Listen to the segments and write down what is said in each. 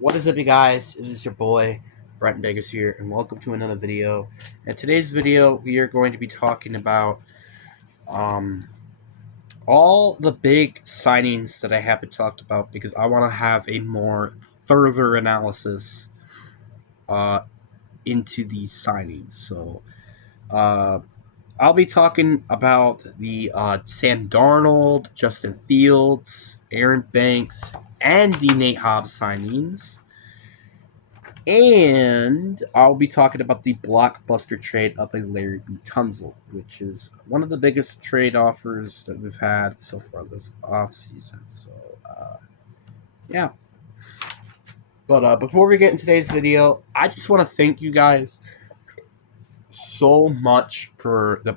What is up, you guys? It is your boy, Brenton Vegas here, and welcome to another video. In today's video, we are going to be talking about um, all the big signings that I haven't talked about because I want to have a more further analysis uh, into these signings. Uh, I'll be talking about the Sam Darnold, Justin Fields, Aaron Banks, and the Nate Hobbs signings. And I'll be talking about the blockbuster trade up by Larry B. Tunzel, which is one of the biggest trade offers that we've had so far this offseason. Yeah. But before we get into today's video, I just want to thank you guys so much for the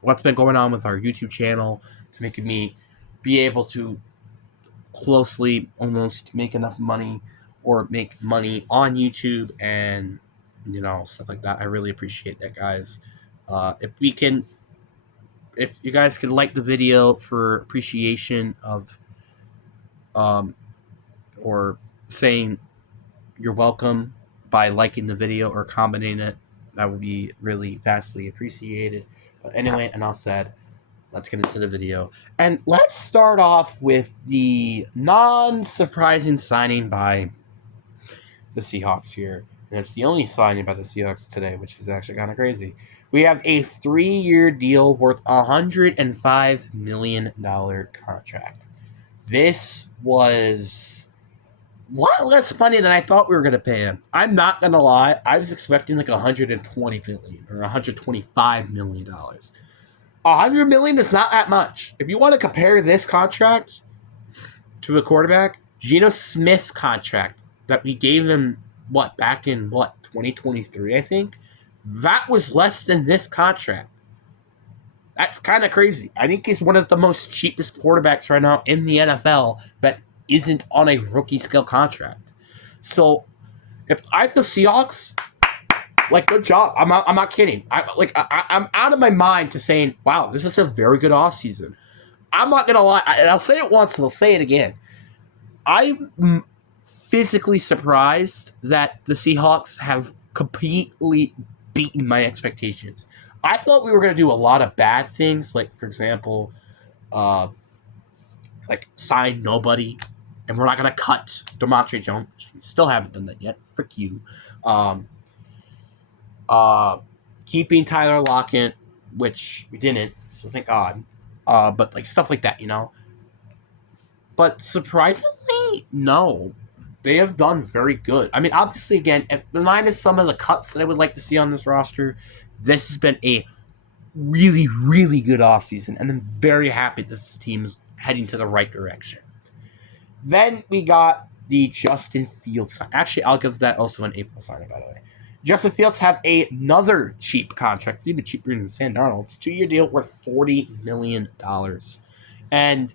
what's been going on with our YouTube channel to making me be able to closely almost make enough money or make money on YouTube and stuff like that. I really appreciate that, guys. If you guys could like the video for appreciation of um or saying you're welcome by liking the video or commenting it, that would be really vastly appreciated. But anyway, enough said. Let's get into the video. And let's start off with the non-surprising signing by the Seahawks here. And it's the only signing by the Seahawks today, which is actually kind of crazy. We have a 3-year deal worth $105 million contract. This was a lot less money than I thought we were going to pay him. I'm not going to lie. I was expecting like $120 million or $125 million. $100 million is not that much. If you want to compare this contract to a quarterback, Geno Smith's contract that we gave him back in 2023, I think, that was less than this contract. That's kind of crazy. I think he's one of the most cheapest quarterbacks right now in the NFL that isn't on a rookie scale contract. So if I'm the Seahawks, good job. I'm not kidding. I'm out of my mind to saying, wow, this is a very good offseason. I'm not gonna lie, and I'll say it once and I'll say it again. I'm physically surprised that the Seahawks have completely beaten my expectations. I thought we were gonna do a lot of bad things, like for example, sign nobody, and we're not gonna cut DeMontre Jones. We still haven't done that yet. Frick you. Keeping Tyler Lockett, which we didn't, so thank God. But stuff like that, But surprisingly, no. They have done very good. I mean, obviously, again, minus some of the cuts that I would like to see on this roster, this has been a really, really good offseason, and I'm very happy this team is heading to the right direction. Then we got the Justin Fields sign. Actually, I'll give that also an A+ signing, by the way. Justin Fields have another cheap contract, even cheaper than Sam Darnold. It's a 2-year deal worth $40 million. And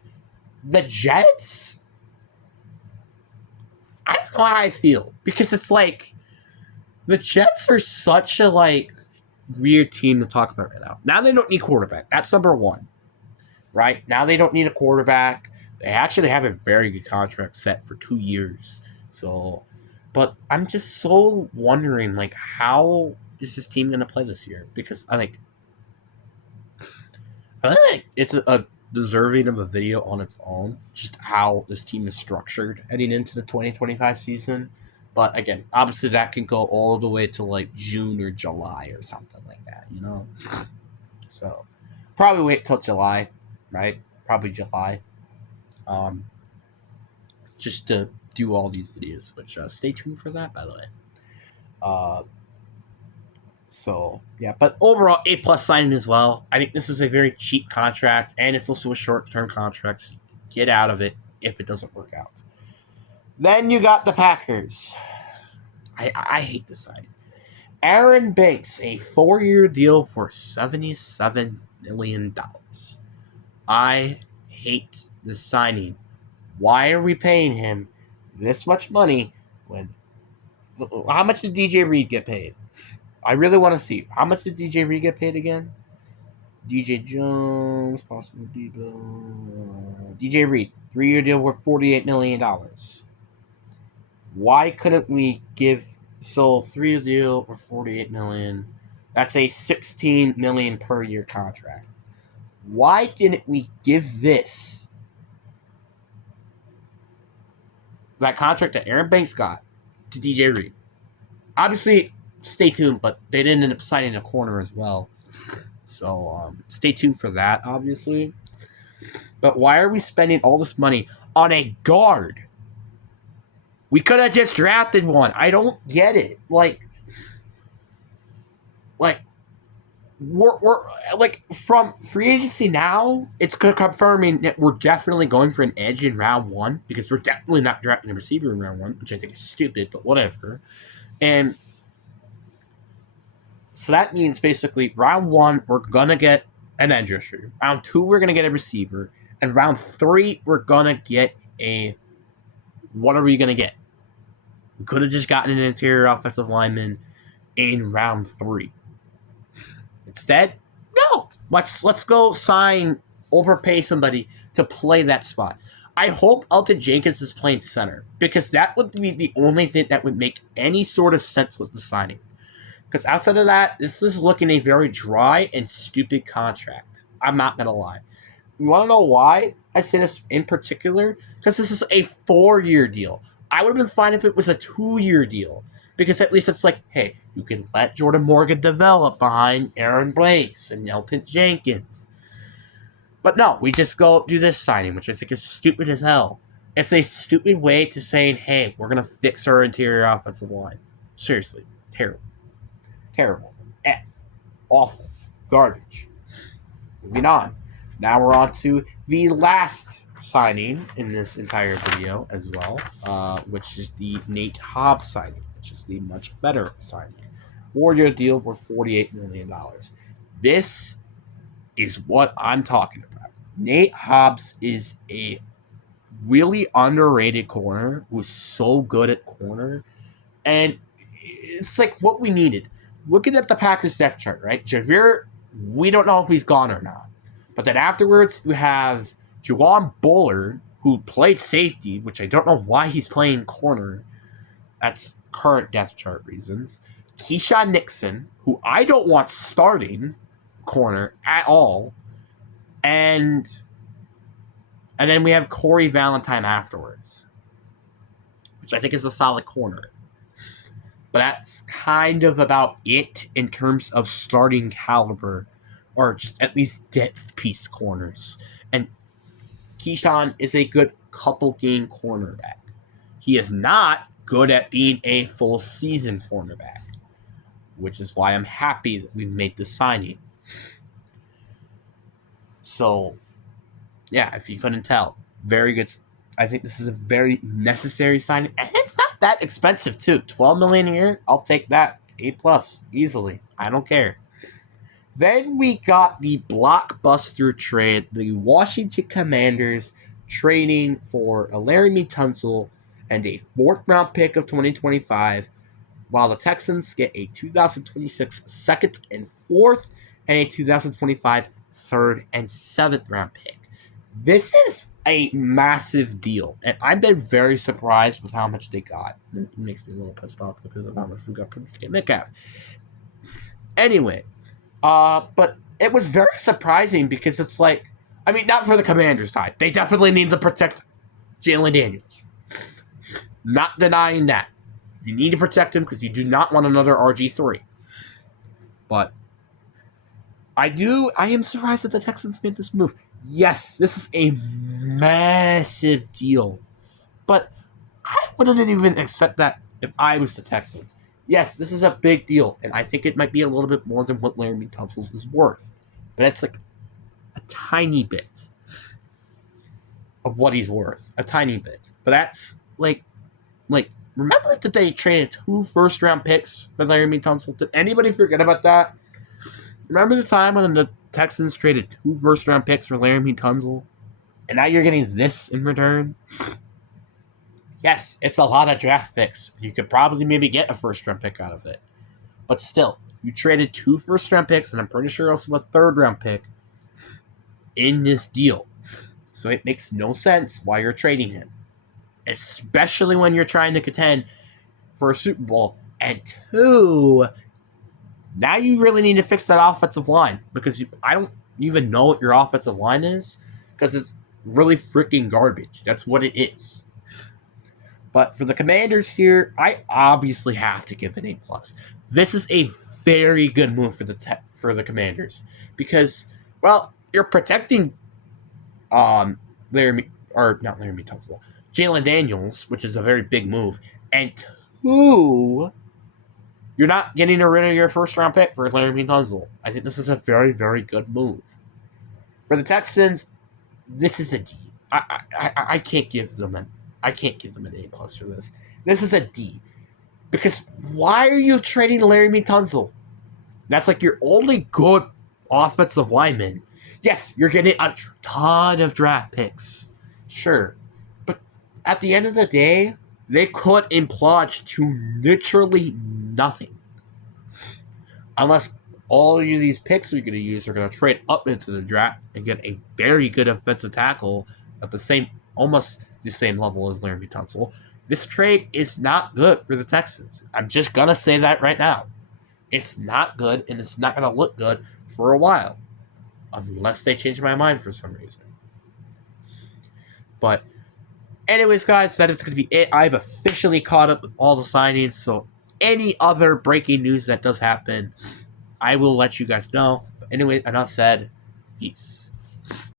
the Jets, I don't know how I feel, because it's like the Jets are such a weird team to talk about right now. Now they don't need quarterback. That's number one, right? Now they don't need a quarterback. They actually have a very good contract set for 2 years. So, but I'm just so wondering, how is this team going to play this year? Because I think it's a deserving of a video on its own, just how this team is structured heading into the 2025 season. But again, obviously that can go all the way to June or July or something like that, So probably wait till July, right? Probably July. Just to do all these videos, which stay tuned for that, by the way. Uh, So yeah, but overall A+ signing as well. I think this is a very cheap contract, and it's also a short-term contract. So get out of it if it doesn't work out. Then you got the Packers. I hate this signing. Aaron Banks, a 4-year deal for $77 million. I hate this signing. Why are we paying him this much money when? How much did DJ Reed get paid? I really want to see. How much did DJ Reed get paid again? DJ Jones, possible Debo. DJ Reed, 3-year deal worth $48 million. Why couldn't we give so 3 deal for 48 million? That's a 16 million per year contract. Why didn't we give that contract that Aaron Banks got to DJ Reed? Obviously, stay tuned, but they didn't end up signing a corner as well. So stay tuned for that, obviously. But why are we spending all this money on a guard? We could have just drafted one. I don't get it. Like we're like from free agency now, it's confirming that we're definitely going for an edge in round 1 because we're definitely not drafting a receiver in round 1, which I think is stupid, but whatever. And so that means basically round 1 we're gonna get an edge rusher. Round 2 we're gonna get a receiver, and round 3 we're gonna get a. What are we gonna get? We could have just gotten an interior offensive lineman in round 3. Instead, no. Let's go overpay somebody to play that spot. I hope Elton Jenkins is playing center because that would be the only thing that would make any sort of sense with the signing. Because outside of that, this is looking a very dry and stupid contract. I'm not going to lie. You want to know why I say this in particular? Because this is a 4-year deal. I would have been fine if it was a 2-year deal. Because at least it's like, hey, you can let Jordan Morgan develop behind Aaron Banks and Elton Jenkins. But no, we just go do this signing, which I think is stupid as hell. It's a stupid way to saying, hey, we're going to fix our interior offensive line. Seriously, terrible. Terrible. F. Awful. Garbage. Moving on. Now we're on to the last signing in this entire video as well, which is the Nate Hobbs signing, which is the much better signing. 4-year deal worth $48 million. This is what I'm talking about. Nate Hobbs is a really underrated corner who's so good at corner, and it's like what we needed. Looking at the Packers depth chart, right? Javier, we don't know if he's gone or not. But then afterwards, you have Juwan Bullard, who played safety, which I don't know why he's playing corner. That's current depth chart reasons. Keyshawn Nixon, who I don't want starting corner at all. And then we have Corey Valentine afterwards, which I think is a solid corner. But that's kind of about it in terms of starting caliber, or just at least depth piece corners. And Keyshawn is a good couple game cornerback. He is not good at being a full season cornerback, which is why I'm happy that we made the signing. So, yeah, if you couldn't tell, very good. I think this is a very necessary signing, and it's not that expensive too. $12 million a year, I'll take that. A+ easily. I don't care. Then we got the blockbuster trade, the Washington Commanders trading for a Laramie Tunsil and a 4th round pick of 2025, while the Texans get a 2026 2nd and 4th and a 2025 3rd and 7th round pick. This is a massive deal, and I've been very surprised with how much they got. It makes me a little pissed off because of how much we got from Metcalf. Anyway, but it was very surprising because it's like, I mean, not for the Commanders side. They definitely need to protect Jalen Daniels. Not denying that. You need to protect him because you do not want another RG3. But I am surprised that the Texans made this move. Yes, this is a massive deal. But I wouldn't even accept that if I was the Texans. Yes, this is a big deal, and I think it might be a little bit more than what Laramie Tunsil is worth. But it's like a tiny bit of what he's worth. A tiny bit. But that's like remember that they traded 2 first-round picks for Laramie Tunsil? Did anybody forget about that? Remember the time when the Texans traded 2 first-round picks for Laramie Tunsil? And now you're getting this in return? Yes, it's a lot of draft picks. You could probably maybe get a first-round pick out of it. But still, you traded 2 first-round picks, and I'm pretty sure also a 3rd-round pick in this deal. So it makes no sense why you're trading him. especially when you're trying to contend for a Super Bowl. And two, now you really need to fix that offensive line because I don't even know what your offensive line is because it's really freaking garbage. That's what it is. But for the Commanders here, I obviously have to give it A plus. This is a very good move for the Commanders because, well, you're protecting Laramie or not Laramie Tunsil, Jalen Daniels, which is a very big move, and two, you're not getting rid of your first round pick for Laramie Tunsil. I think this is a very, very good move. For the Texans, this is a D. I can't give them an A plus for this. This is a D. Because why are you trading Laramie Tunsil? That's like your only good offensive lineman. Yes, you're getting a ton of draft picks. Sure. But at the end of the day, they could implode to literally nothing. Unless all of these picks we're going to use are going to trade up into the draft and get a very good offensive tackle at almost the same level as Laramie Tunsil. This trade is not good for the Texans. I'm just going to say that right now. It's not good, and it's not going to look good for a while. Unless they change my mind for some reason. But anyways, guys, that is going to be it. I've officially caught up with all the signings, so any other breaking news that does happen, I will let you guys know. But anyway, enough said. Peace.